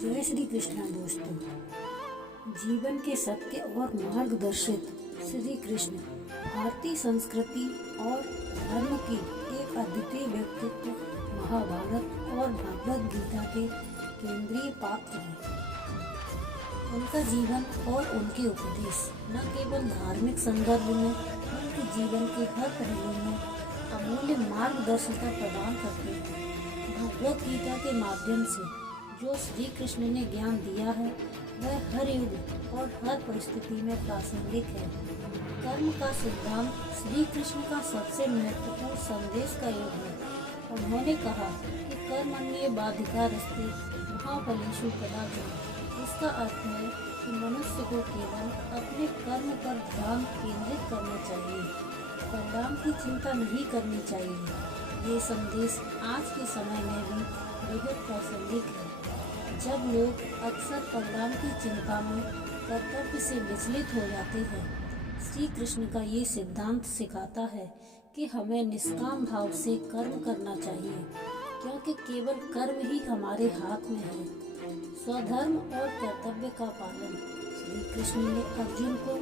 जय श्री कृष्ण दोस्तों। जीवन के सत्य और मार्गदर्शित श्री कृष्ण भारतीय संस्कृति और धर्म की एक अद्वितीय व्यक्तित्व, महाभारत और भगवद गीता के केंद्रीय पात्र हैं। उनका जीवन और उनके उपदेश न केवल धार्मिक संदर्भ में बल्कि जीवन के हर पहलू में अमूल्य मार्गदर्शिता प्रदान करते हैं। भगवद गीता के माध्यम से जो श्री कृष्ण ने ज्ञान दिया है वह हर युग और हर परिस्थिति में प्रासंगिक है। कर्म का सिद्धांत श्री कृष्ण का सबसे महत्वपूर्ण संदेश का युग है। उन्होंने कहा कि कर्मण्ये बाधिकारस्ते मा फलेषु कदाचन। इसका अर्थ है कि मनुष्य को केवल अपने कर्म पर ध्यान केंद्रित करना चाहिए, परिणाम की चिंता नहीं करनी चाहिए। ये संदेश आज के समय में भी बेहद प्रासंगिक है, जब लोग अक्सर परिणाम की चिंता में कर्तव्य से विचलित हो जाते हैं। श्री कृष्ण का ये सिद्धांत सिखाता है कि हमें निष्काम भाव से कर्म करना चाहिए, क्योंकि केवल कर्म ही हमारे हाथ में है। स्वधर्म और कर्तव्य का पालन। श्री कृष्ण ने अर्जुन को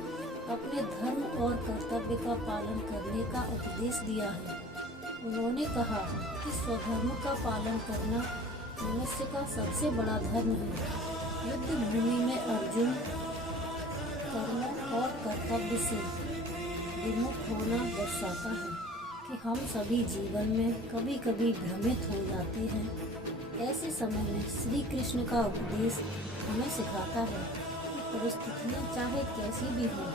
अपने धर्म और कर्तव्य का पालन करने का उपदेश दिया है। उन्होंने कहा कि स्वधर्म का पालन करना मनुष्य का सबसे बड़ा धर्म है। युद्ध भूमि में अर्जुन कर्म और कर्तव्य से विमुख होना दर्शाता है कि हम सभी जीवन में कभी कभी भ्रमित हो जाते हैं। ऐसे समय में श्री कृष्ण का उपदेश हमें सिखाता है कि परिस्थितियाँ चाहे कैसी भी हों,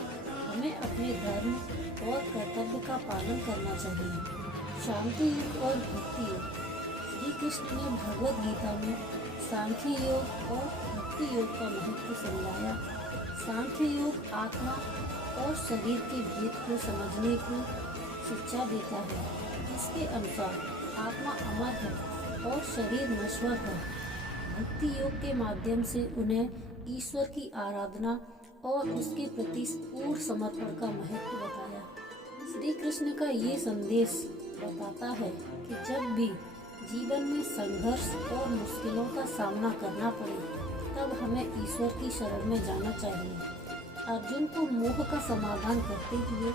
हमें अपने धर्म और कर्तव्य का पालन करना चाहिए। शांति युग और भक्ति योग। श्री कृष्ण ने भगवद गीता में सांख्य योग और भक्ति योग का महत्व समझाया। सांख्य योग आत्मा और शरीर के भेद को समझने की शिक्षा देता है। इसके अनुसार आत्मा अमर है और शरीर नश्वर है। भक्ति योग के माध्यम से उन्हें ईश्वर की आराधना और उसके प्रति पूर्ण समर्पण का महत्व बताया। श्री कृष्ण का ये संदेश बताता है कि जब भी जीवन में संघर्ष और मुश्किलों का सामना करना पड़े, तब हमें ईश्वर की शरण में जाना चाहिए। अर्जुन को मोह का समाधान करते हुए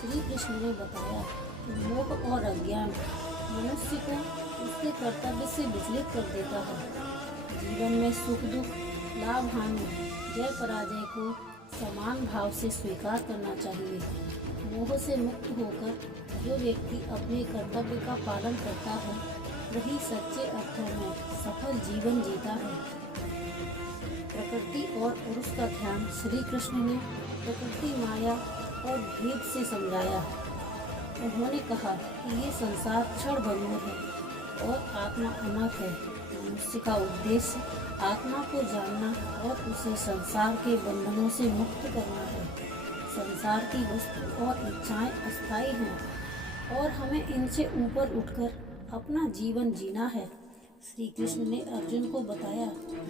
श्री कृष्ण ने बताया कि मोह और अज्ञान मनुष्य को उसके कर्तव्य से विचलित कर देता है। जीवन में सुख दुख, लाभ हानि, जय पराजय को समान भाव से स्वीकार करना चाहिए। मोह से मुक्त होकर जो व्यक्ति अपने कर्तव्य का पालन करता है, वही सच्चे अर्थों में सफल जीवन जीता है। प्रकृति और पुरुष का ध्यान। श्री कृष्ण ने प्रकृति, माया और भेद से समझाया। उन्होंने कहा कि ये संसार क्षण भंगुर है और आत्मा अमर है। मनुष्य का उद्देश्य आत्मा को जानना और उसे संसार के बंधनों से मुक्त करना है। संसार की वस्तु और इच्छाएं अस्थायी हैं और हमें इनसे ऊपर उठकर अपना जीवन जीना है। श्री कृष्ण ने अर्जुन को बताया,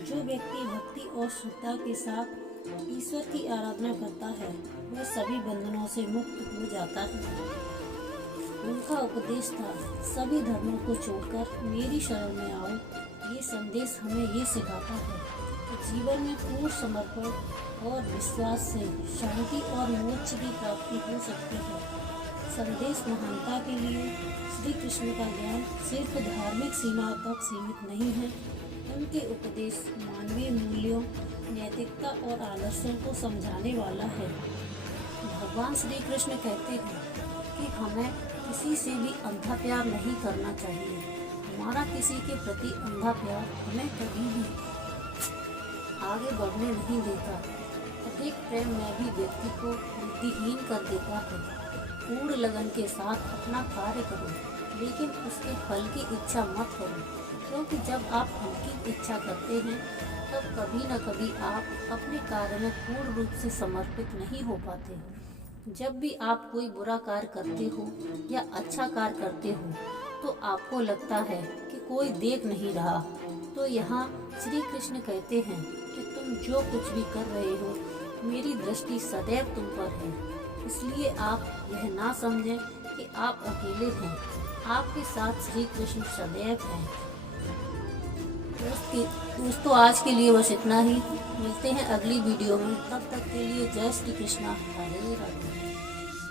जो व्यक्ति भक्ति और श्रद्धा के साथ ईश्वर की आराधना करता है, वह सभी बंधनों से मुक्त हो जाता है। उनका उपदेश था, सभी धर्मों को छोड़कर मेरी शरण में आओ। ये संदेश हमें ये सिखाता है कि जीवन में पूर्ण समर्पण और विश्वास से शांति और मोक्ष की प्राप्ति हो सकती है। संदेश महानता के लिए श्री कृष्ण का ज्ञान सिर्फ धार्मिक सीमा तक सीमित नहीं है। उनके उपदेश मानवीय मूल्यों, नैतिकता और आदर्शों को समझाने वाला है। भगवान श्री कृष्ण कहते हैं कि हमें किसी से भी अंधा प्यार नहीं करना चाहिए। हमारा किसी के प्रति अंधा प्यार हमें कभी भी आगे बढ़ने नहीं देता। अधिक प्रेम में भी व्यक्ति को बुद्धिहीन कर देता है। पूर्ण लगन के साथ अपना कार्य करो, लेकिन उसके फल की इच्छा मत करो, क्योंकि जब आप फल की इच्छा करते हैं, तब कभी न कभी आप अपने कार्य में पूर्ण रूप से समर्पित नहीं हो पाते। जब भी आप कोई बुरा कार्य करते हो या अच्छा कार्य करते हो, तो आपको लगता है कि कोई देख नहीं रहा। तो यहाँ श्री कृष्ण कहते हैं कि तुम जो कुछ भी कर रहे हो, मेरी दृष्टि सदैव तुम पर है। इसलिए आप यह ना समझें कि आप अकेले हैं। आपके साथ श्री कृष्ण सदैव हैं। दोस्तों आज के लिए बस इतना ही। मिलते हैं अगली वीडियो में, तब तक के लिए जय श्री कृष्णा, हरे राधे।